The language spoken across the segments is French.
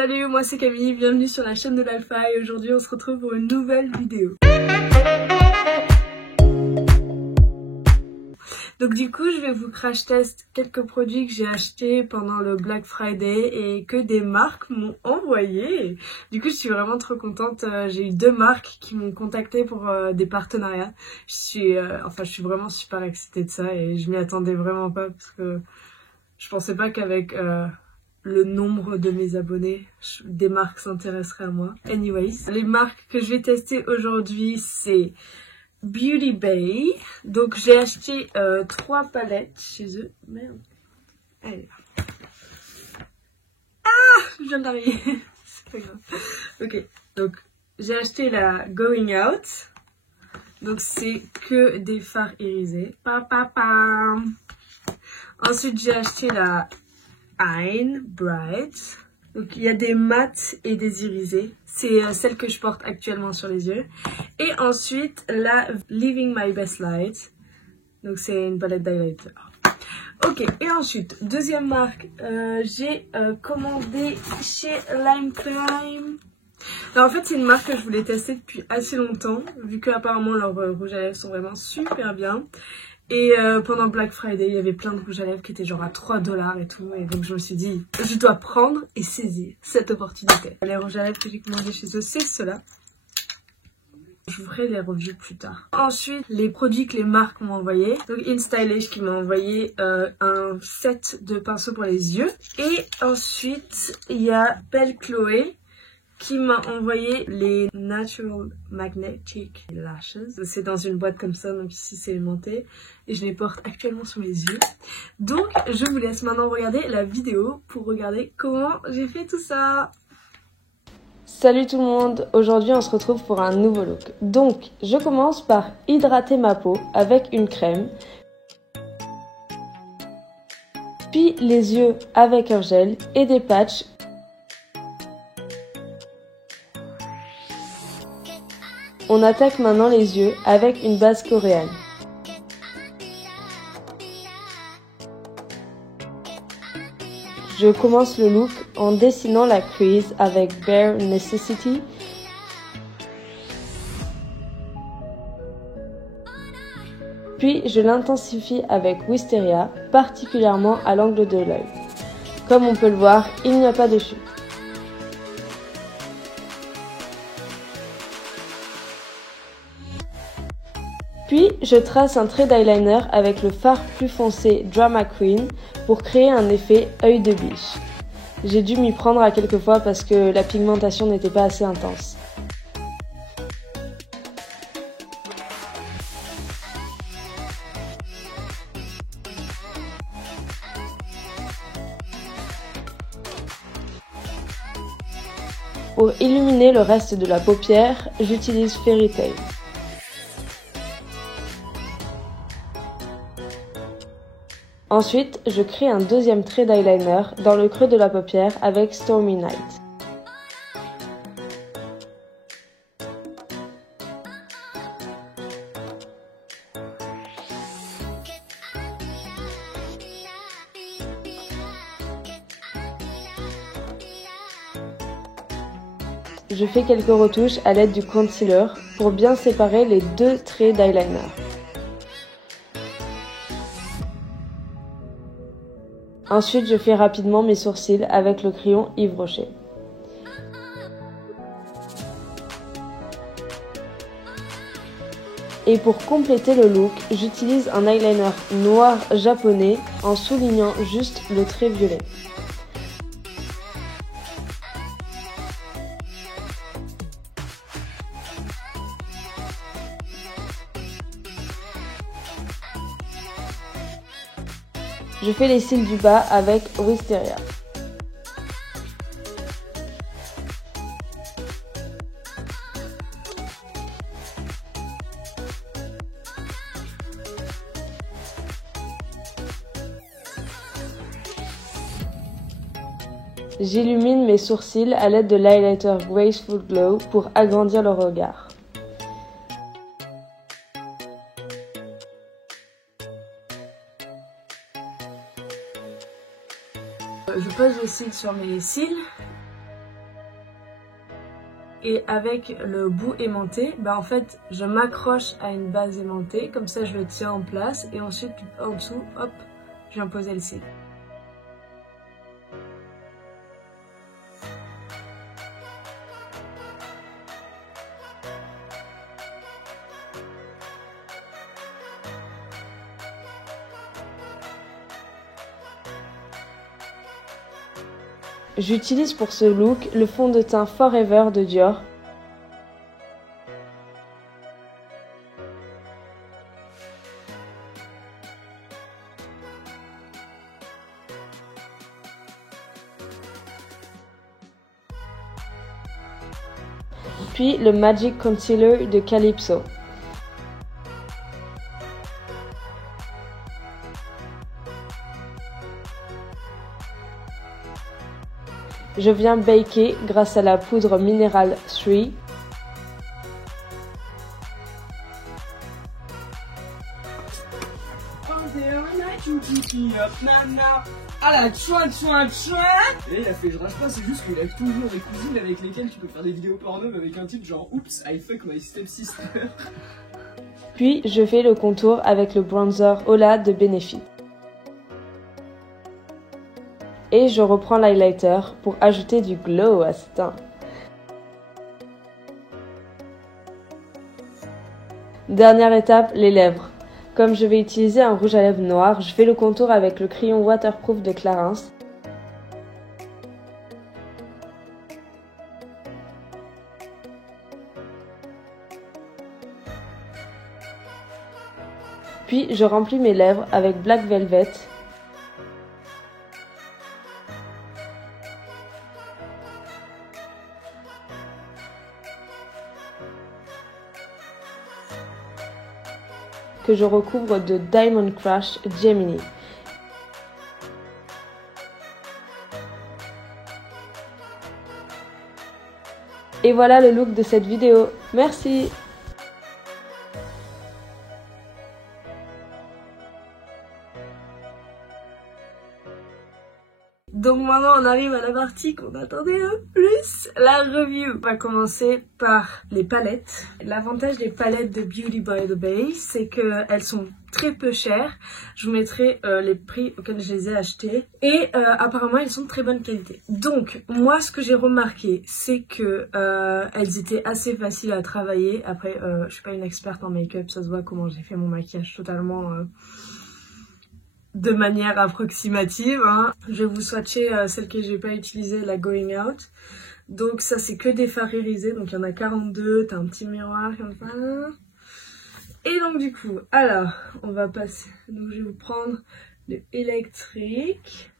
Salut, moi c'est Camille, bienvenue sur la chaîne de l'Alpha et aujourd'hui on se retrouve pour une nouvelle vidéo. Donc du coup je vais vous crash test quelques produits que j'ai achetés pendant le Black Friday et que des marques m'ont envoyé. Du coup je suis vraiment trop contente, j'ai eu 2 marques qui m'ont contacté pour des partenariats. Je suis vraiment super excitée de ça et je m'y attendais vraiment pas parce que je pensais pas qu'avec le nombre de mes abonnés, des marques s'intéresseraient à moi. Anyways, les marques que je vais tester aujourd'hui, c'est Beauty Bay. Donc j'ai acheté 3 palettes chez eux. Merde. Allez. Ah, je viens d'arriver. C'est pas grave. Ok, donc j'ai acheté la Going Out. Donc c'est que des fards irisés. Ensuite j'ai acheté la Ein Bright. Donc il y a des mats et des irisés. C'est celle que je porte actuellement sur les yeux. Et ensuite la Living My Best Light. Donc c'est une palette d'highlighter. Ok, et ensuite, deuxième marque, j'ai commandé chez Lime Crime. Alors en fait c'est une marque que je voulais tester depuis assez longtemps, vu qu'apparemment leurs rouges à lèvres sont vraiment super bien. Et pendant Black Friday, il y avait plein de rouges à lèvres qui étaient genre à 3 $ et tout. Et donc je me suis dit, je dois prendre et saisir cette opportunité. Les rouges à lèvres que j'ai commandés chez eux, c'est ceux-là. Je vous ferai les reviews plus tard. Ensuite, les produits que les marques m'ont envoyé. Donc InStylish qui m'a envoyé un set de pinceaux pour les yeux. Et ensuite, il y a Belle Chloé qui m'a envoyé les Natural Magnetic Lashes. C'est dans une boîte comme ça, donc ici c'est aimanté. Et je les porte actuellement sur les yeux. Donc je vous laisse maintenant regarder la vidéo pour regarder comment j'ai fait tout ça. Salut tout le monde, aujourd'hui on se retrouve pour un nouveau look. Donc je commence par hydrater ma peau avec une crème. Puis les yeux avec un gel et des patchs. On attaque maintenant les yeux avec une base coréenne. Je commence le look en dessinant la crease avec Bare Necessity. Puis je l'intensifie avec Wisteria, particulièrement à l'angle de l'œil. Comme on peut le voir, il n'y a pas de chute. Puis, je trace un trait d'eyeliner avec le fard plus foncé Drama Queen pour créer un effet œil de biche. J'ai dû m'y prendre à quelques fois parce que la pigmentation n'était pas assez intense. Pour illuminer le reste de la paupière, j'utilise Fairy Tail. Ensuite, je crée un deuxième trait d'eyeliner dans le creux de la paupière avec Stormy Night. Je fais quelques retouches à l'aide du concealer pour bien séparer les 2 traits d'eyeliner. Ensuite, je fais rapidement mes sourcils avec le crayon Yves Rocher. Et pour compléter le look, j'utilise un eyeliner noir japonais en soulignant juste le trait violet. Je fais les cils du bas avec Wisteria. J'illumine mes sourcils à l'aide de l'highlighter Graceful Glow pour agrandir le regard. Je pose les cils sur mes cils Et avec le bout aimanté, bah en fait je m'accroche à une base aimantée, comme ça je le tiens en place et ensuite en dessous, hop, je viens poser le cil. J'utilise pour ce look le fond de teint Forever de Dior. Puis le Magic Concealer de Calypso. Je viens baker grâce à la poudre minérale 3. Ah la tchouin. Et il a fait je rage pas, c'est juste qu'il a toujours des cousines avec lesquelles tu peux faire des vidéos porno avec un titre genre Oops, I fuck my stepsister. Puis je fais le contour avec le bronzer Hola de Benefit. Et je reprends l'highlighter pour ajouter du glow à ce teint. Dernière étape, les lèvres. Comme je vais utiliser un rouge à lèvres noir, je fais le contour avec le crayon waterproof de Clarins. Puis je remplis mes lèvres avec Black Velvet. Que je recouvre de Diamond Crush Gemini. Et voilà le look de cette vidéo. Merci! Donc maintenant on arrive à la partie qu'on attendait le plus, la review. On va commencer par les palettes. L'avantage des palettes de Beauty by the Bay, c'est qu'elles sont très peu chères. Je vous mettrai les prix auxquels je les ai achetées. Et apparemment elles sont de très bonne qualité. Donc moi ce que j'ai remarqué, c'est que elles étaient assez faciles à travailler. Après je suis pas une experte en make-up, ça se voit comment j'ai fait mon maquillage totalement... de manière approximative, hein. Je vais vous swatcher celle que j'ai pas utilisée, la Going Out. Donc ça c'est que des fards irisés, donc il y en a 42, t'as un petit miroir comme ça. Et donc du coup, alors on va passer, donc je vais vous prendre le électrique.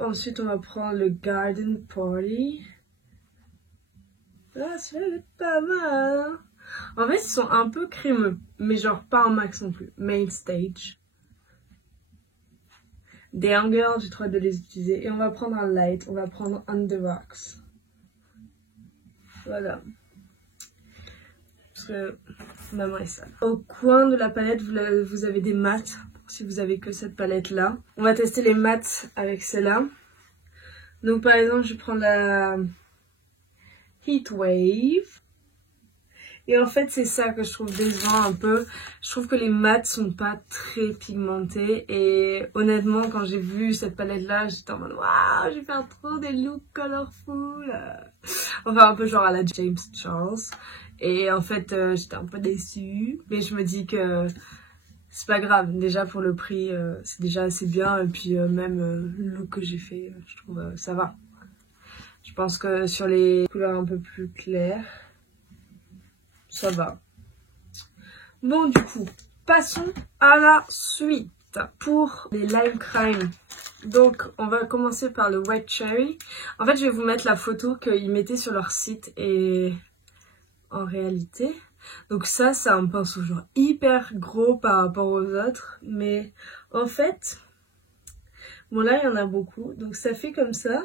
Ensuite on va prendre le Garden Party. Ah celui-là est pas mal, hein. En fait ils sont un peu crémeux, mais genre pas un max non plus. Main Stage. Des Girl, j'ai trop hâte de les utiliser. Et on va prendre un light, on va prendre On The Rocks. Voilà. Parce que maman est sale. Au coin de la palette, vous avez des mats, si vous avez que cette palette là. On va tester les mats avec celle-là. Donc par exemple, je prends la Heat Wave. Et en fait c'est ça que je trouve décevant un peu. Je trouve que les mats sont pas très pigmentés. Et honnêtement quand j'ai vu cette palette là, j'étais en mode waouh, je vais faire trop des looks colorful. Enfin un peu genre à la James Charles. Et en fait j'étais un peu déçue. Mais je me dis que c'est pas grave. Déjà pour le prix c'est déjà assez bien. Et puis même le look que j'ai fait, je trouve ça va. Je pense que sur les couleurs un peu plus claires, ça va. Bon du coup, passons à la suite pour les Lime Crime. Donc on va commencer par le White Cherry. En fait je vais vous mettre la photo qu'ils mettaient sur leur site et en réalité. Donc ça c'est un pinceau genre hyper gros par rapport aux autres. Mais en fait, bon là il y en a beaucoup. Donc ça fait comme ça.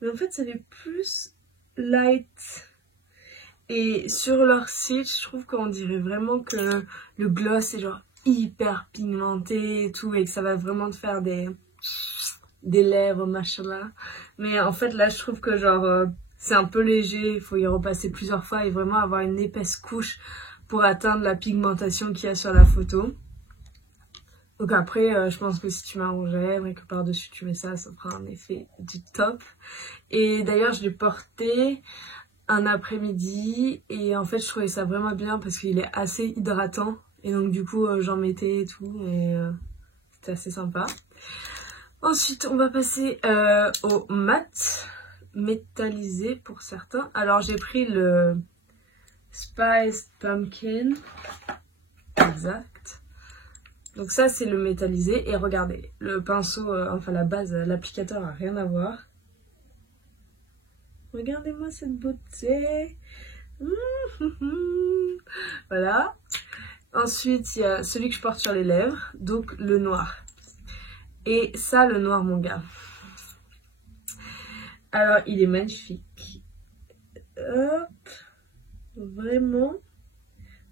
Mais en fait c'est les plus light. Et sur leur site, je trouve qu'on dirait vraiment que le gloss est genre hyper pigmenté et tout. Et que ça va vraiment te faire des lèvres, machin là. Mais en fait là, je trouve que genre c'est un peu léger, il faut y repasser plusieurs fois et vraiment avoir une épaisse couche pour atteindre la pigmentation qu'il y a sur la photo. Donc après, je pense que si tu mets un rouge à lèvres et que par-dessus tu mets ça fera un effet du top. Et d'ailleurs, je l'ai porté un après-midi et en fait, je trouvais ça vraiment bien parce qu'il est assez hydratant. Et donc du coup, j'en mettais et tout et c'était assez sympa. Ensuite, on va passer au mat métallisé pour certains. Alors, j'ai pris le Spiced Pumpkin. Exact. Donc ça, c'est le métallisé. Et regardez, le pinceau, enfin la base, l'applicateur a rien à voir. Regardez-moi cette beauté. Voilà. Ensuite, il y a celui que je porte sur les lèvres, donc le noir. Et ça, le noir, mon gars. Alors, il est magnifique. Hop. Vraiment.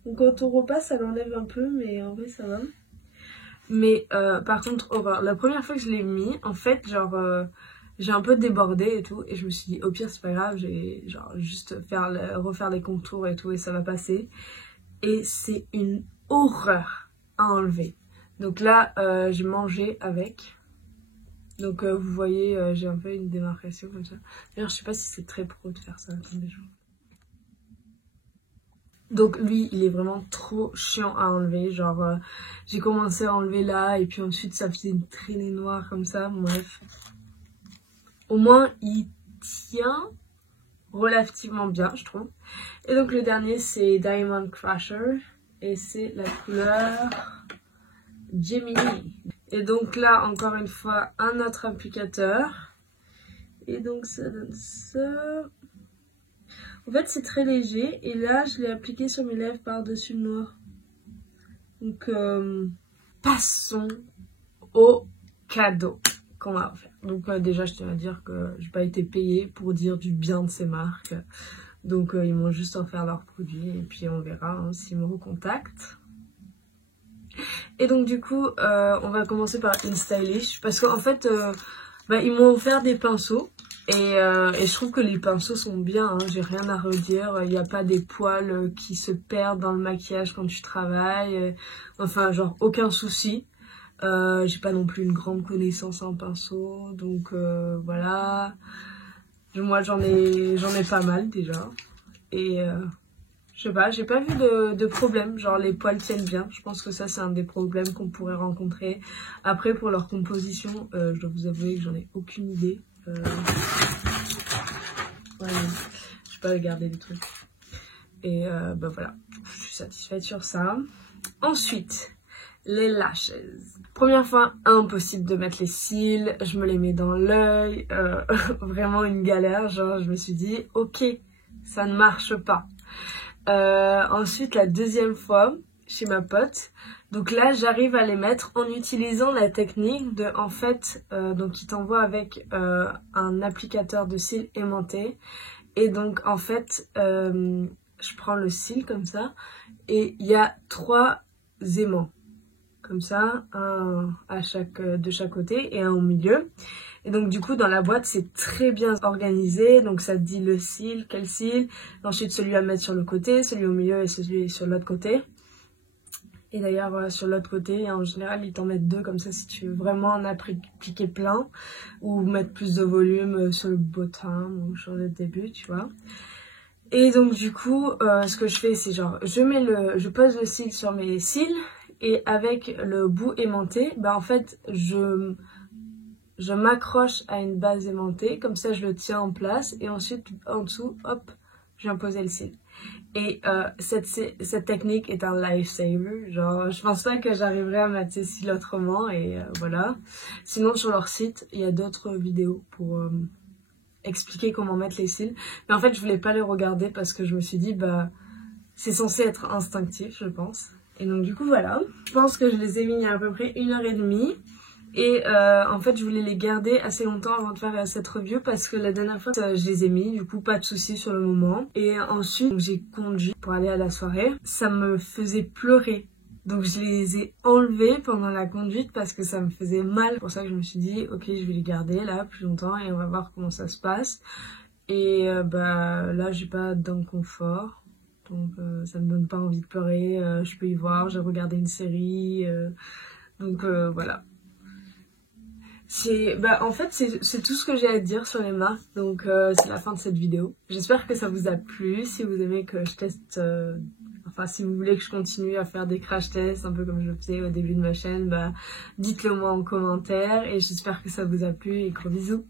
Donc, quand on repasse, ça l'enlève un peu, mais en vrai, ça va. Mais, par contre, horreur. La première fois que je l'ai mis, en fait, genre, j'ai un peu débordé et tout. Et je me suis dit, au pire, c'est pas grave, j'ai genre juste refaire les contours et tout, et ça va passer. Et c'est une horreur à enlever. Donc là, j'ai mangé avec. Donc vous voyez, j'ai un peu une démarcation comme ça. D'ailleurs, je sais pas si c'est très pro de faire ça. Attendez, donc lui, il est vraiment trop chiant à enlever. Genre, j'ai commencé à enlever là et puis ensuite ça faisait une traînée noire comme ça. Bref. Au moins, il tient relativement bien, je trouve. Et donc le dernier, c'est Diamond Crusher. Et c'est la couleur Gemini. Et donc là, encore une fois, un autre applicateur. Et donc ça donne ça. En fait, c'est très léger. Et là, je l'ai appliqué sur mes lèvres par-dessus le noir. Donc, passons au cadeau qu'on va faire. Donc déjà, je tiens à dire que j'ai pas été payée pour dire du bien de ces marques. Donc ils m'ont juste offert leurs produits. Et puis on verra hein, s'ils me recontactent. Et donc du coup, on va commencer par InStylish parce qu'en fait, ils m'ont offert des pinceaux et je trouve que les pinceaux sont bien, hein, j'ai rien à redire, il n'y a pas des poils qui se perdent dans le maquillage quand tu travailles, enfin genre aucun souci. J'ai pas non plus une grande connaissance en pinceau, donc voilà. Moi j'en ai pas mal déjà et... je sais pas, j'ai pas vu de problème, genre les poils tiennent bien, je pense que ça c'est un des problèmes qu'on pourrait rencontrer. Après pour leur composition, je dois vous avouer que j'en ai aucune idée. Ouais, je peux pas regarder les trucs. Et voilà, je suis satisfaite sur ça. Ensuite, les lashes. Première fois, impossible de mettre les cils, je me les mets dans l'œil, vraiment une galère, genre je me suis dit ok, ça ne marche pas. Ensuite la deuxième fois chez ma pote, donc là j'arrive à les mettre en utilisant la technique de en fait donc il t'envoie avec un applicateur de cils aimanté et donc en fait je prends le cil comme ça et il y a 3 aimants comme ça, un de chaque côté et un au milieu. Et donc du coup dans la boîte c'est très bien organisé, donc ça te dit le cil, quel cil, ensuite celui à mettre sur le côté, celui au milieu et celui sur l'autre côté. Et d'ailleurs voilà, sur l'autre côté en général ils t'en mettent 2 comme ça si tu veux vraiment en appliquer plein ou mettre plus de volume sur le bottom ou sur le début tu vois. Et donc du coup ce que je fais c'est genre je pose le cil sur mes cils et avec le bout aimanté en fait je m'accroche à une base aimantée, comme ça je le tiens en place et ensuite en dessous, hop, je viens poser le cil. Et cette technique est un lifesaver, genre je pense pas que j'arriverai à mettre ces cils autrement et voilà. Sinon sur leur site, il y a d'autres vidéos pour expliquer comment mettre les cils. Mais en fait je voulais pas les regarder parce que je me suis dit c'est censé être instinctif je pense. Et donc du coup voilà, je pense que je les ai mis il y a à peu près 1h30. Et en fait je voulais les garder assez longtemps avant de faire cette review parce que la dernière fois je les ai mis, du coup pas de soucis sur le moment. Et ensuite j'ai conduit pour aller à la soirée, ça me faisait pleurer. Donc je les ai enlevés pendant la conduite parce que ça me faisait mal. C'est pour ça que je me suis dit ok je vais les garder là plus longtemps et on va voir comment ça se passe. Et bah là j'ai pas d'inconfort, donc ça me donne pas envie de pleurer, je peux y voir, j'ai regardé une série, donc voilà. En fait c'est tout ce que j'ai à dire sur les marques, donc c'est la fin de cette vidéo. J'espère que ça vous a plu. Si vous aimez que je teste, enfin si vous voulez que je continue à faire des crash tests un peu comme je faisais au début de ma chaîne, bah dites-le moi en commentaire, et j'espère que ça vous a plu et gros bisous.